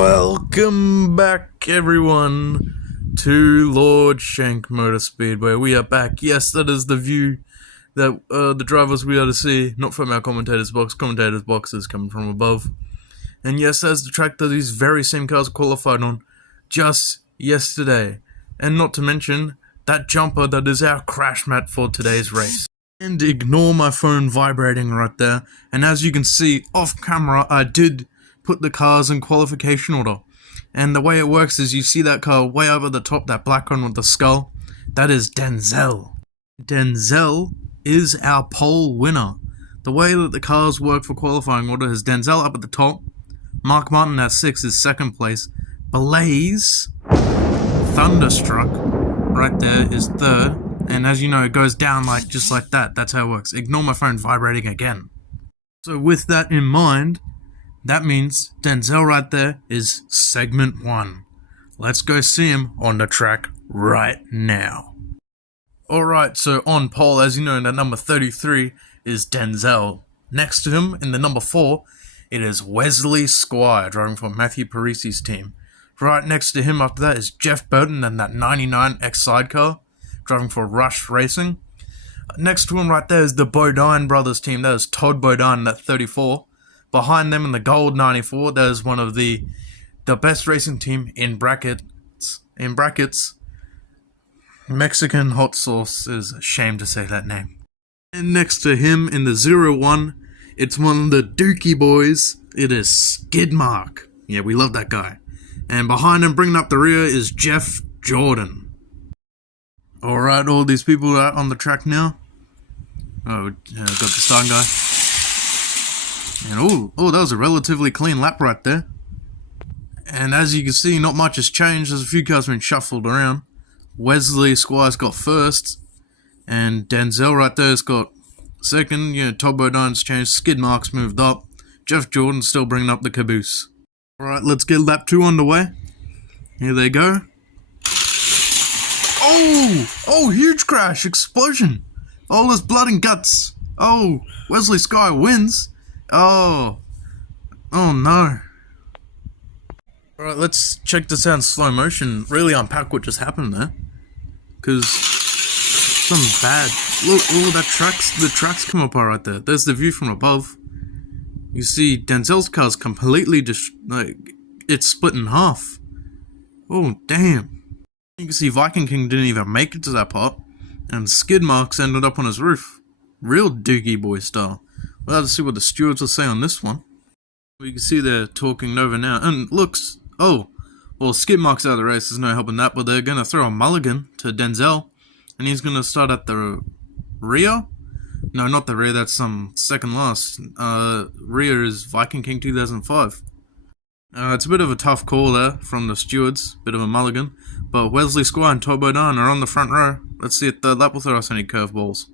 Welcome back, everyone, to Lord Shank Motor Speedway. We are back. Yes, that is the view that the drivers we are to see, not from our commentator's box. Commentator's box is coming from above. And yes, that's the track that these very same cars qualified on just yesterday. And not to mention that jumper that is our crash mat for today's race. And ignore my phone vibrating right there. And as you can see off camera, I did put the cars in qualification order. And the way it works is you see that car way up at the top, that black one with the skull. That is Denzel. Denzel is our pole winner. The way that the cars work for qualifying order is Denzel up at the top. Mark Martin at 6 is second place. Blaze, Thunderstruck, right there is third. And as you know, it goes down just like that. That's how it works. Ignore my phone vibrating again. So with that in mind, that means Denzel right there is segment 1. Let's go see him on the track right now. Alright, so on pole, as you know, the number 33 is Denzel. Next to him, in the number 4, it is Wesley Squire, driving for Matthew Parisi's team. Right next to him after that is Jeff Burton and that 99X sidecar, driving for Rush Racing. Next to him right there is the Bodine brothers team. That is Todd Bodine at 34. Behind them in the gold 94, that is one of the best racing team in brackets. Mexican hot sauce is a shame to say that name. And next to him in the 01, it's one of the Dookie boys. It is Skidmark. Yeah, we love that guy. And behind him, bringing up the rear, is Jeff Jordan. Alright, all these people are on the track now. Oh, got the starting guy. And oh, that was a relatively clean lap right there. And as you can see, not much has changed. There's a few cars been shuffled around. Wesley Squire's got first. And Denzel right there's got second. Todd Bodine's changed. Skidmark's moved up. Jeff Jordan's still bringing up the caboose. Alright, let's get lap 2 underway. Here they go. Oh, huge crash, explosion. Oh, there's blood and guts. Oh, Wesley Sky wins. Oh no. Alright, let's check this out in slow motion, really unpack what just happened there. Because something bad. Look, the tracks come apart right there. There's the view from above. You see Denzel's car's completely it's split in half. Oh, damn. You can see Viking King didn't even make it to that part, and skid marks ended up on his roof. Real Doogie boy style. We'll have to see what the stewards will say on this one. You can see they're talking over now, and looks, well, skid marks out of the race, there's no helping that, but they're going to throw a mulligan to Denzel, and he's going to start at the rear? No, not the rear, that's second last. Rear is Viking King 2005. It's a bit of a tough call there from the stewards, bit of a mulligan, but Wesley Squire and Todd Bodine are on the front row. Let's see if the lap will throw us any curveballs.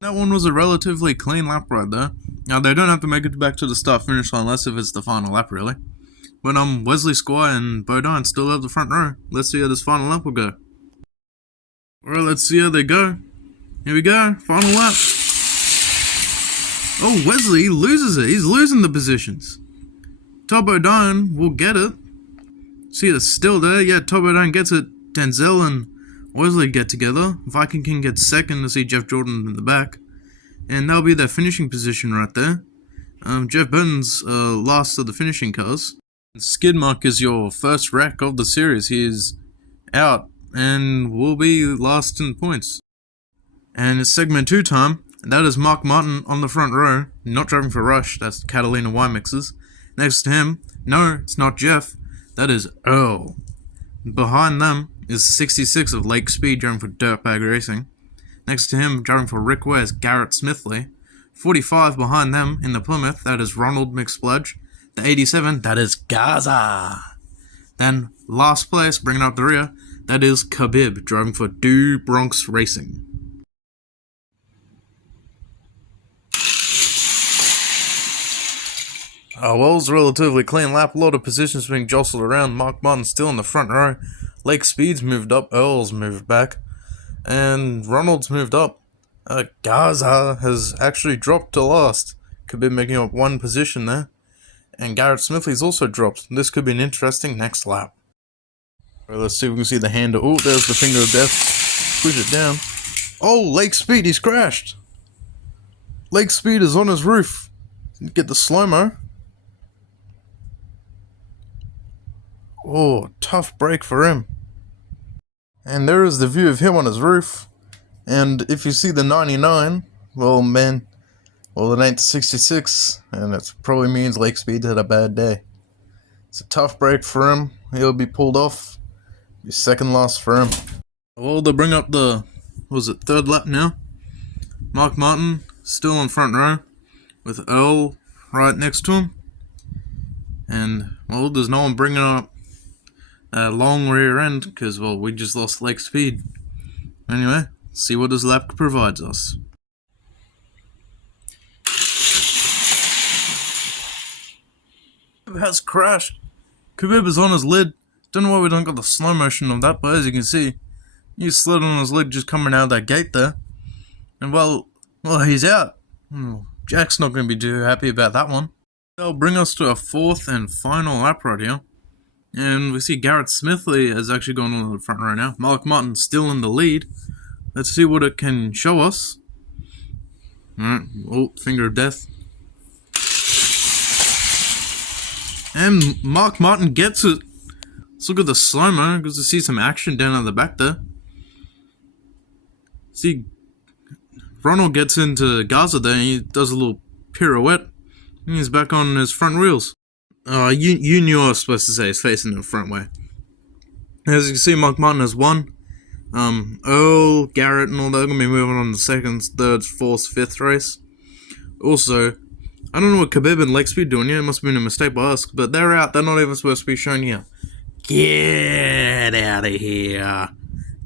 That one was a relatively clean lap right there. Now they don't have to make it back to the start finish line unless if it's the final lap really. But Wesley Squire and Bodine still have the front row. Let's see how this final lap will go. Alright, let's see how they go. Here we go, final lap. Oh, Wesley loses it. He's losing the positions. Todd Bodine will get it. See, it's still there. Yeah, Todd Bodine gets it. Denzel and Wesley get together. Viking King gets second to see Jeff Jordan in the back. And that'll be their finishing position right there. Jeff Burton's last of the finishing cars. Skidmark is your first wreck of the series. He is out and will be last in points. And it's segment 2 time, and that is Mark Martin on the front row, not driving for Rush, that's Catalina wine mixers. Next to him, no, it's not Jeff, that is Earl. Behind them is 66 of Lake Speed driving for Dirtbag Racing. Next to him, driving for Rick Ware, is Garrett Smithley. 45 behind them in the Plymouth, that is Ronald McSpludge. The 87, that is Gaza. Then, last place, bringing up the rear, that is Khabib, driving for Do Bronx Racing. Well, it was a relatively clean lap, a lot of positions being jostled around. Mark Martin still in the front row. Lake Speed's moved up, Earl's moved back, and Ronald's moved up. Gaza has actually dropped to last. Could be making up one position there. And Garrett Smithley's also dropped. This could be an interesting next lap. Right, let's see if we can see the handle. Oh, there's the finger of death. Push it down. Oh, Lake Speed, he's crashed. Lake Speed is on his roof. Get the slow-mo. Oh, tough break for him. And there is the view of him on his roof. And if you see the 99, well, man, well, it ain't the 66, and it probably means Lake Speed had a bad day. It's a tough break for him. He'll be pulled off. Be second loss for him. Well, they'll bring up the, third lap now? Mark Martin still in front row, with Earl right next to him. And, well, there's no one bringing up a long rear end, because, well, we just lost Lake Speed. Anyway, see what this lap provides us. Has crashed. Khabib is on his lid. Don't know why we don't got the slow motion of that, but as you can see, he slid on his lid just coming out of that gate there. And well, he's out. Jack's not going to be too happy about that one. They'll bring us to a fourth and final lap right here. And we see Garrett Smithley has actually gone on the front right now. Mark Martin still in the lead. Let's see what it can show us. Alright, oh, finger of death. And Mark Martin gets it. Let's look at the slow-mo, because to see some action down at the back there. See, Ronald gets into Gaza there, and he does a little pirouette, and he's back on his front wheels. You knew I was supposed to say he's facing the front way. As you can see, Mark Martin has won. Earl, Garrett, and all that are going to be moving on to the second, third, fourth, fifth race. Also, I don't know what Khabib and Lake Speed doing here. It must have been a mistake by us, but they're out. They're not even supposed to be shown here. Get out of here.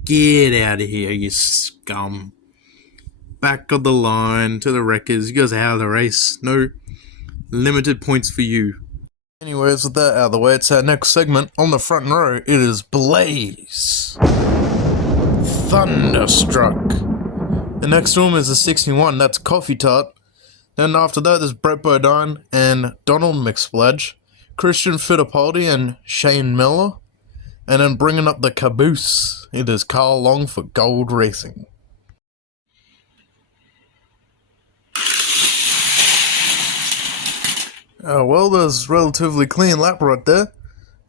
Get out of here, you scum. Back of the line to the wreckers. You guys are out of the race. No limited points for you. Anyways, with that out of the way, it's our next segment. On the front row, it is Blaze. Thunderstruck. The next one is a 61. That's Coffee Tart. Then after that, there's Brett Bodine and Donald McSplodge, Christian Fittipaldi and Shane Miller. And then bringing up the caboose, it is Carl Long for Gold Racing. Well, there's relatively clean lap right there.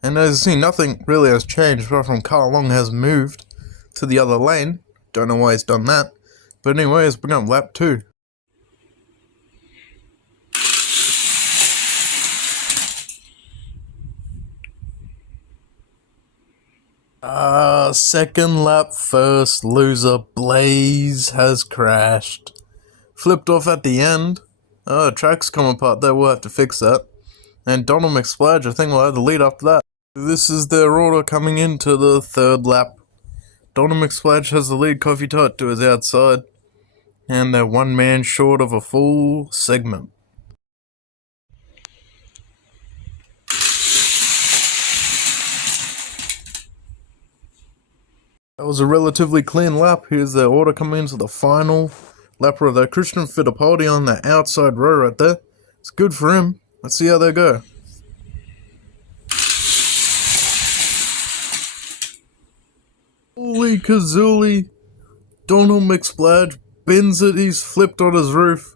And as you see, nothing really has changed, apart from Carl Long has moved to the other lane. Don't know why he's done that. But anyways, bring up lap 2. Second lap, first loser, Blaze has crashed. Flipped off at the end. Track's come apart there, we'll have to fix that. And Donald McSplodge, I think we'll have the lead after that. This is their order coming into the third lap. Donald McSplodge has the lead, Coffee Tart to his outside. And they're one man short of a full segment. That was a relatively clean lap. Here's the order coming into the final lap of that. Christian Fittipaldi on the outside row right there. It's good for him. Let's see how they go. Holy kazoolie. Donald McSplodge bends it. He's flipped on his roof.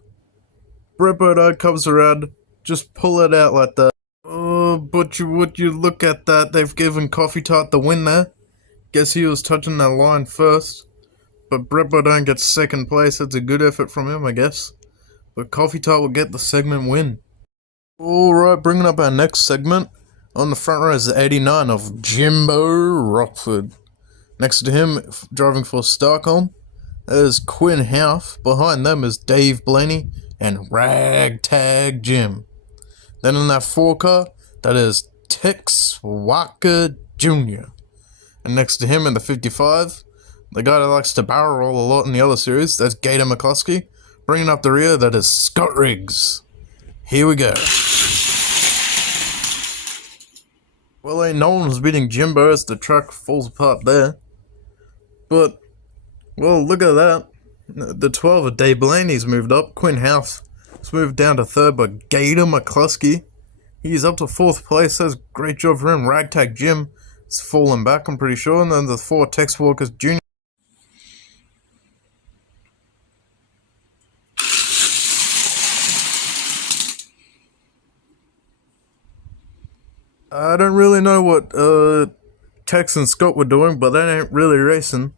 Brett Bodine comes around. Just pull it out like that. Oh, but would you look at that. They've given Coffee Tart the win there. Guess he was touching that line first. But Brett Bodine gets second place. That's a good effort from him, I guess. But Coffee Tart will get the segment win. Alright, bringing up our next segment. On the front row is the 89 of Jimbo Rockford. Next to him, driving for Starcom, is Quinn Houff. Behind them is Dave Blaney and Ragtag Jim. Then in that 4 car, that is Tex Walker Jr. And next to him in the 55, the guy that likes to barrel roll a lot in the other series, that's Gator McCluskey. Bringing up the rear, that is Scott Riggs. Here we go. Well, ain't no one's beating Jimbo as the truck falls apart there. But, well, look at that. The 12 of Dave Blaney's moved up. Quinn House has moved down to third, but Gator McCluskey, he's up to fourth place. That's great job for him. Ragtag Jim has fallen back, I'm pretty sure. And then the 4 Tex Walkers Jr. I don't really know what Tex and Scott were doing, but they ain't really racing.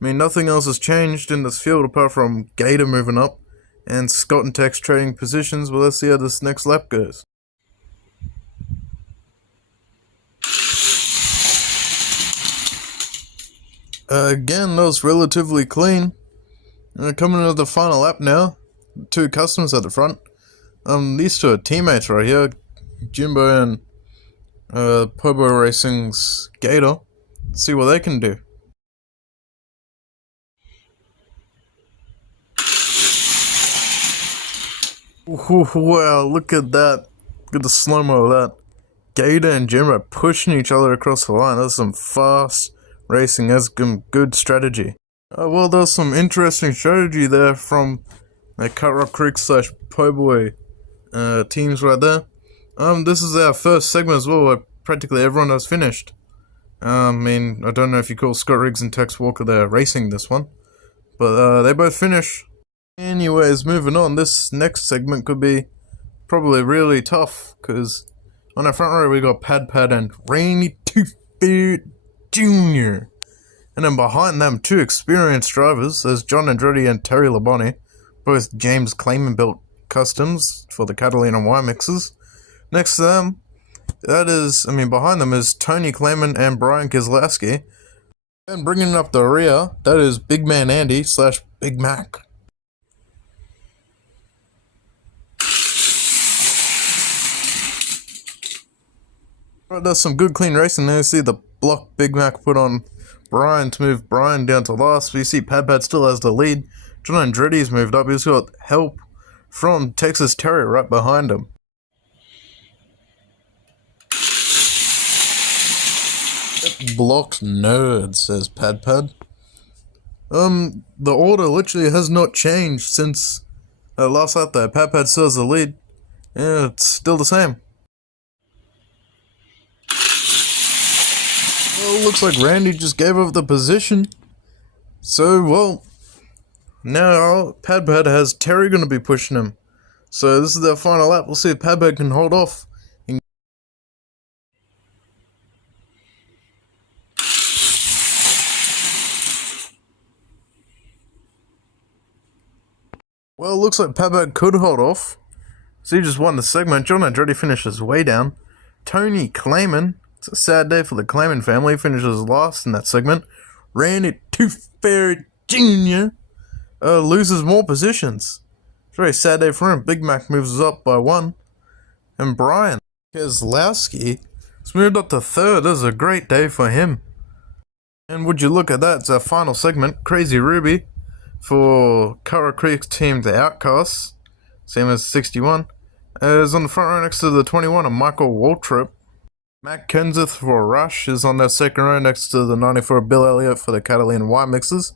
I mean, nothing else has changed in this field apart from Gator moving up and Scott and Tex trading positions. Well, let's see how this next lap goes. Again, that was relatively clean. Coming into the final lap now. 2 customers at the front. These 2 are teammates right here. Jimbo and Pobo Racing's Gator. Let's see what they can do. Wow, look at that. Look at the slow-mo of that. Gator and Jimbo pushing each other across the line. That's some fast racing. That's some good strategy. Well, there's some interesting strategy there from the Cut Rock Creek / Poboy teams right there. This is our first segment as well, where practically everyone has finished. I mean, I don't know if you call Scott Riggs and Tex Walker there racing this one, but they both finish. Anyways, moving on, this next segment could be probably really tough, because on our front row we got Pad and Rainy Toothbeard Jr. And then behind them, 2 experienced drivers, there's John Andretti and Terry Labonte, both James Clayman built customs for the Catalina wine mixes. Next to them, behind them is Tony Clayman and Brian Kozlowski. And bringing up the rear, that is Big Man Andy / Big Mac. There's some good clean racing there. You see the block Big Mac put on Brian to move Brian down to last. But you see Pad still has the lead. John Andretti's moved up. He's got help from Texas Terrier right behind him. Blocked nerd, says Pad. The order literally has not changed since last lap there. Pad still has the lead. Yeah, it's still the same. Well, looks like Randy just gave up the position. So, well, now Pad has Terry going to be pushing him. So this is their final lap. We'll see if Pad can hold off. Well, looks like Pad could hold off. So he just won the segment. John Andretti finishes way down. Tony Clayman, it's a sad day for the Clayman family, finishes last in that segment. Randy Toothbeard Jr. Loses more positions. It's a very sad day for him. Big Mac moves up by 1. And Brian Kozlowski has moved up to 3rd. This is a great day for him. And would you look at that, it's our final segment. Crazy Ruby for Cara Creek's team, the Outcasts, same as 61, is on the front row next to the 21 of Michael Waltrip. Matt Kenseth for Rush is on that second row next to the 94 of Bill Elliott for the Catalina Wine Mixers.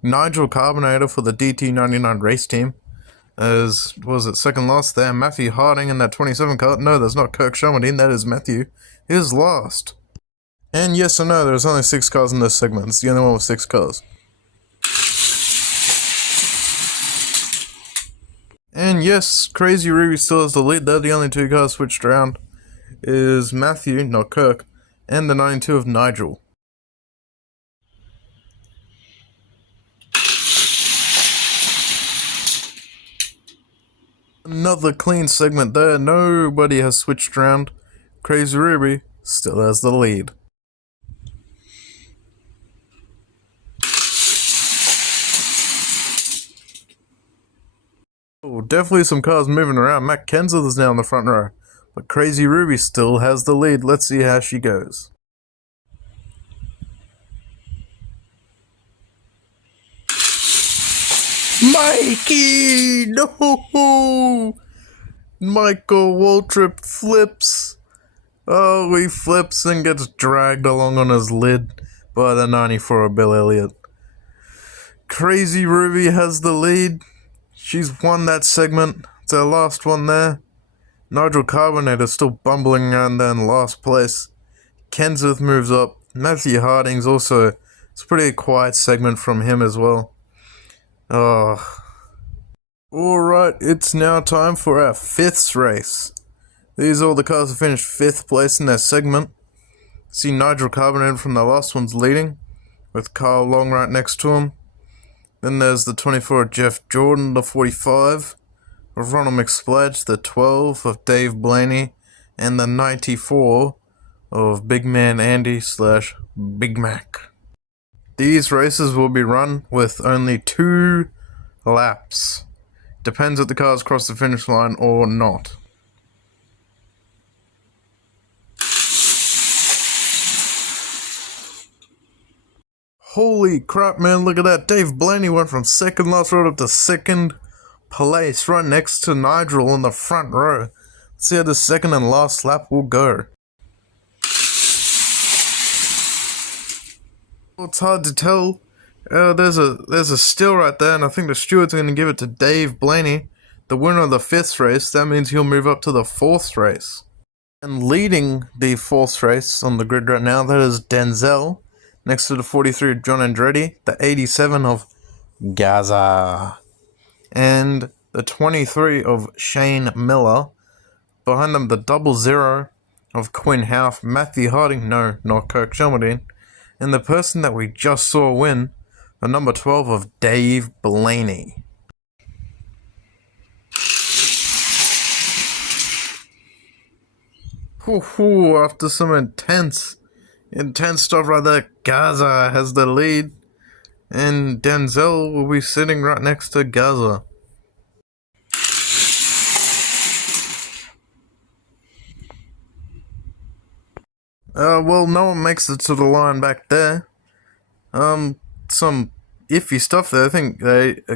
Nigel Carbonator for the DT99 race team was second last there. Matthew Harding in that 27 car. No, there's not Kirk Sherman, that is Matthew. Is last. And yes or no, there's only 6 cars in this segment. It's the only one with 6 cars. And yes, Crazy Ruby still has the lead. They're the only 2 cars switched around. Is Matthew, not Kirk, and the 92 of Nigel. Another clean segment there. Nobody has switched around. Crazy Ruby still has the lead. Oh, definitely some cars moving around. Matt Kenseth is now in the front row. But Crazy Ruby still has the lead. Let's see how she goes. Mikey! No! Michael Waltrip flips. Oh, he flips and gets dragged along on his lid by the 94 of Bill Elliott. Crazy Ruby has the lead. She's won that segment. It's her last one there. Nigel Carbonate is still bumbling around there in last place. Kenseth moves up. Matthew Harding's also... It's a pretty quiet segment from him as well. Oh. Alright, it's now time for our 5th race. These are all the cars who finished 5th place in their segment. See Nigel Carbonate from the last one's leading, with Carl Long right next to him. Then there's the 24 of Jeff Jordan, the 45 of Ronald McSpladge, the 12 of Dave Blaney, and the 94 of Big Man Andy / Big Mac. These races will be run with only 2 laps. Depends if the cars cross the finish line or not. Holy crap, man, look at that. Dave Blaney went from second last row up to second place, right next to Nigel in the front row. Let's see how the second and last lap will go. Well, it's hard to tell. There's a still right there, and I think the steward's going to give it to Dave Blaney, the winner of the 5th race. That means he'll move up to the 4th race. And leading the 4th race on the grid right now, that is Denzel, next to the 43 of John Andretti, the 87 of Gaza, and the 23 of Shane Miller. Behind them, the 00 of Quinn Houff, Matthew Harding, no, not Kirk Shelmerdine, and the person that we just saw win, the number 12 of Dave Blaney. After some intense stuff right there, Gaza has the lead, and Denzel will be sitting right next to Gaza. Well, no one makes it to the line back there. Some iffy stuff there. I think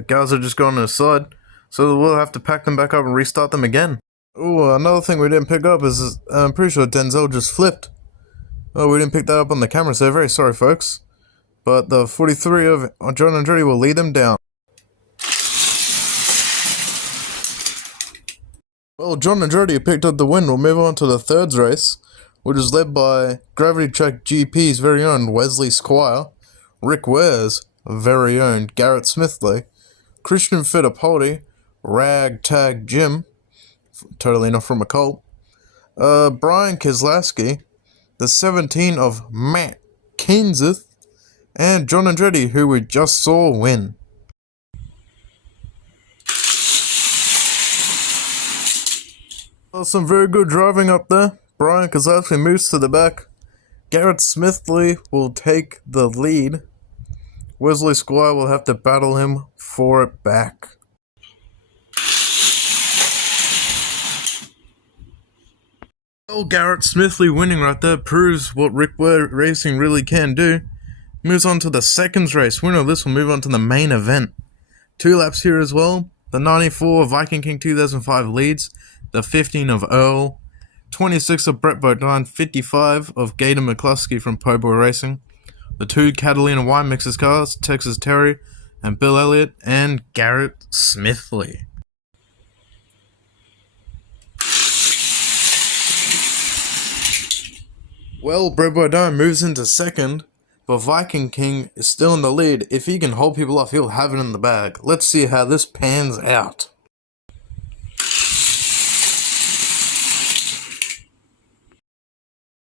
Gaza just gone to the side, so we'll have to pack them back up and restart them again. Oh, another thing we didn't pick up is, I'm pretty sure Denzel just flipped. Oh, we didn't pick that up on the camera, so very sorry, folks. But the 43 of John Andretti will lead them down. Well, John Andretti picked up the win. We'll move on to the 3rd race, which is led by Gravity Track GP's very own Wesley Squire, Rick Ware's very own Garrett Smithley, Christian Fittipaldi, Ragtag Jim, totally not from a cult, Brian Keselowski, the 17 of Matt Kenseth, and John Andretti, who we just saw win. Well, some very good driving up there. Brian Keselowski moves to the back. Garrett Smithley will take the lead. Wesley Squire will have to battle him for it back. Well, Garrett Smithley winning right there proves what Rick Ware Racing really can do. Moves on to the 2nd race. Winner of this will move on to the main event. 2 laps here as well. The 94 of Viking King 2005 leads. The 15 of Earl. 26 of Brett Bodine. 55 of Gator McCluskey from Poboy Racing. The 2 Catalina Wine Mixers cars, Texas Terry and Bill Elliott, and Garrett Smithley. Well, Brett Bodine moves into 2nd, but Viking King is still in the lead. If he can hold people off, he'll have it in the bag. Let's see how this pans out.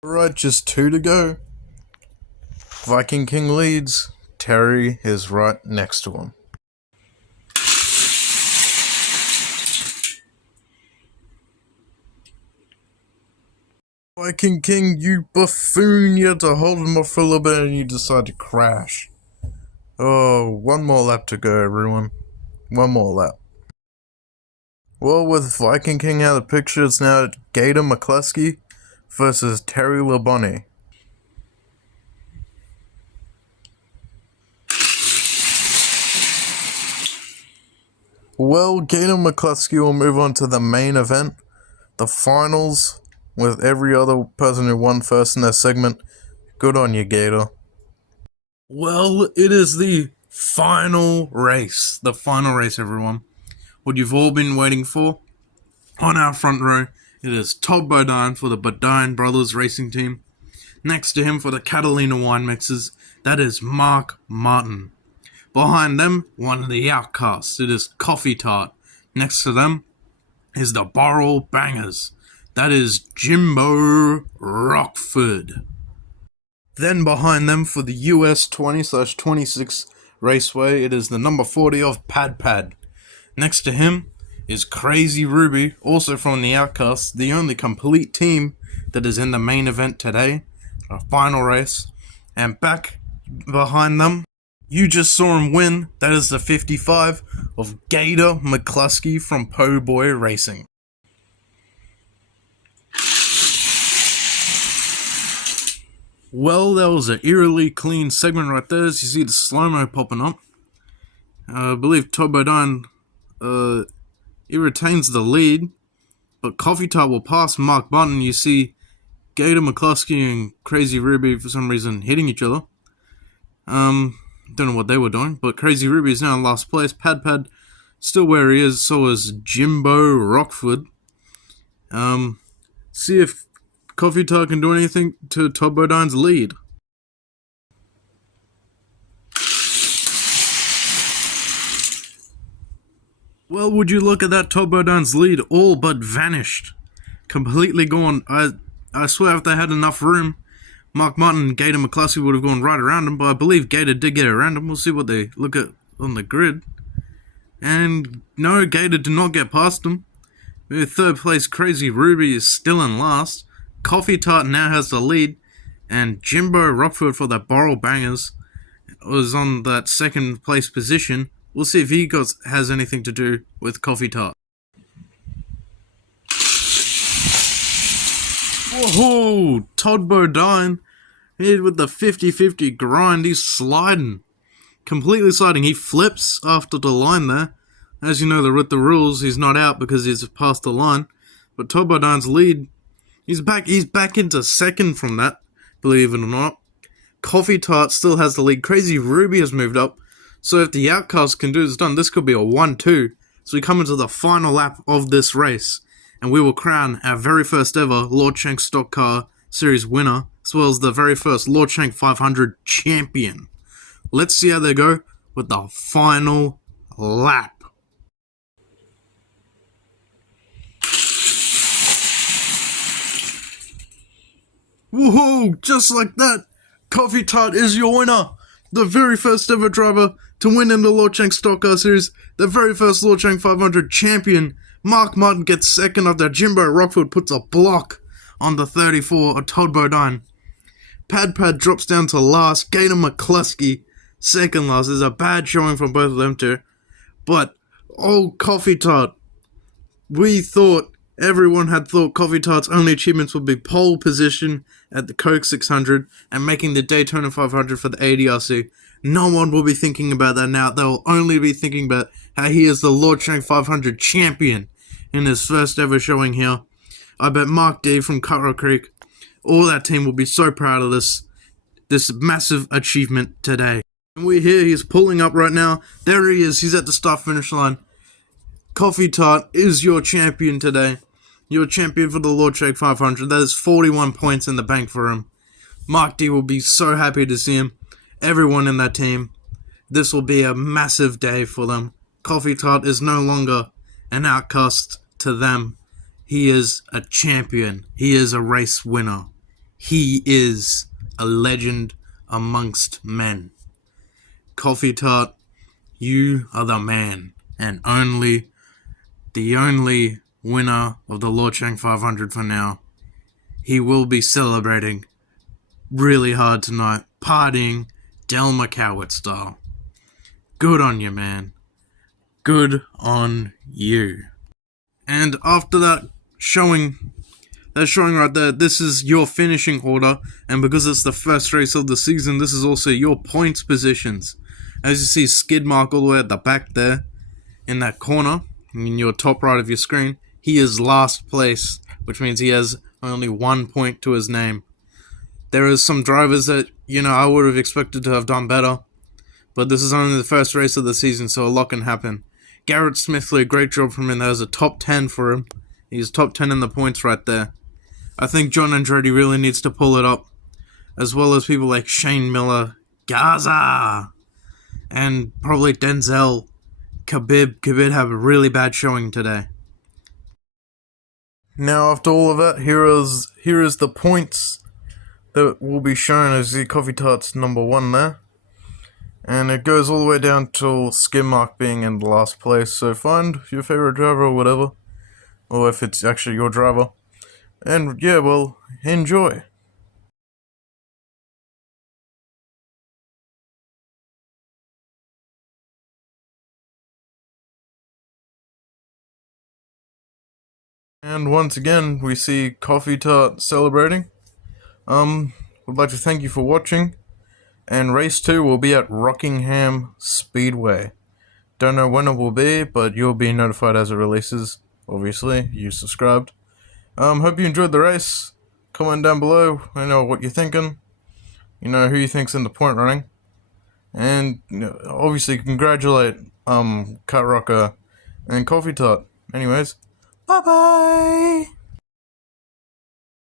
Alright, just 2 to go. Viking King leads. Terry is right next to him. Viking King, you buffoon, you had to hold him off for a little bit and you decide to crash. Oh, 1 more lap to go, everyone. 1 more lap. Well, with Viking King out of the picture, it's now Gator McCluskey versus Terry Labonte. Well, Gator McCluskey will move on to the main event, the finals with every other person who won first in their segment. Good on you, Gator. Well, it is the final race. The final race, everyone. What you've all been waiting for. On our front row, it is Todd Bodine for the Bodine Brothers Racing Team. Next to him for the Catalina Wine Mixers, that is Mark Martin. Behind them, one of the outcasts, it is Coffee Tart. Next to them is the Barrel Bangers, that is Jimbo Rockford. Then behind them for the US 20/26 Raceway, it is the number 40 of Pad Pad. Next to him is Crazy Ruby, also from the Outcasts, the only complete team that is in the main event today, our final race. And back behind them, you just saw him win, that is the 55 of Gator McCluskey from Po Boy Racing. Well, that was an eerily clean segment right there, as you see the slow-mo popping up. I believe Todd Bodine, he retains the lead, but Coffee Tart will pass Mark Martin. You see Gator McCluskey and Crazy Ruby, for some reason, hitting each other. Don't know what they were doing, but Crazy Ruby is now in last place. Pad Pad still where he is, so is Jimbo Rockford. See if Coffee Tart can do anything to Todd Bodine's lead. Well, would you look at that, Todd Bodine's lead all but vanished. Completely gone. I swear if they had enough room, Mark Martin and Gator McCluskey would have gone right around him, but I believe Gator did get around him. We'll see what they look at on the grid. And no, Gator did not get past him. Third place, Crazy Ruby is still in last. Coffee Tart now has the lead, and Jimbo Rockford for the Barrel Bangers was on that second place position. We'll see if he has anything to do with Coffee Tart. Whoa, Todd Bodine hit with the 50-50 grind. He's sliding, completely sliding. He flips after the line there. As you know, with the rules, he's not out because he's past the line. But Todd Bodine's lead, he's back into second from that, believe it or not. Coffee Tart still has the lead. Crazy Ruby has moved up. So if the Outcast can do this done, this could be a 1-2. So we come into the final lap of this race, and we will crown our very first ever Lord Shank Stock Car Series winner, as well as the very first Lord Shank 500 champion. Let's see how they go with the final lap. Woohoo! Just like that, Coffee Tart is your winner. The very first ever driver to win in the Lord Shank Stock Car Series. The very first Lord Shank 500 champion. Mark Martin gets second after Jimbo Rockford puts a block on the 34 of Todd Bodine. Pad Pad drops down to last. Gator McCluskey second last. There's a bad showing from both of them two. But, oh, Coffee Tart. Everyone had thought Coffee Tart's only achievements would be pole position at the Coke 600 and making the Daytona 500 for the ADRC. No one will be thinking about that now. They'll only be thinking about how he is the Lord Shank 500 champion in his first ever showing here. I bet Mark D from Cutler Creek, all that team will be so proud of this massive achievement today. And we hear he's pulling up right now. There he is. He's at the start-finish line. Coffee Tart is your champion today. Your champion for the Lord Shank 500. That is 41 points in the bank for him. Mark D will be so happy to see him. Everyone in that team. This will be a massive day for them. Coffee Tart is no longer an outcast to them. He is a champion. He is a race winner. He is a legend amongst men. Coffee Tart, you are the man, and the only winner of the Lord Shank 500 for now. He will be celebrating really hard tonight, partying Del McCowett style. Good on you, man. Good on you. And after that showing right there, this is your finishing order, and because it's the first race of the season, this is also your points positions. As you see, skid mark all the way at the back there, in that corner, in your top right of your screen, he is last place, which means he has only 1 point to his name. There are some drivers that, I would have expected to have done better, but this is only the first race of the season, so a lot can happen. Garrett Smithley, great job from him. That was a top 10 for him. He's top 10 in the points right there. I think John Andretti really needs to pull it up, as well as people like Shane Miller, Gaza, and probably Denzel. Khabib have a really bad showing today. Now, after all of that, here is the points that will be shown as the Coffee Tart's number 1 there. And it goes all the way down till Skim Mark being in the last place. So find your favorite driver or whatever, or if it's actually your driver. And yeah, well, enjoy. And once again, we see Coffee Tart celebrating. Would like to thank you for watching. And race 2 will be at Rockingham Speedway. Don't know when it will be, but you'll be notified as it releases. Obviously, you subscribed. Hope you enjoyed the race. Comment down below. I know what you're thinking. Who you think's in the point running. And obviously congratulate Cut Rocker and Coffee Tart. Anyways, bye bye.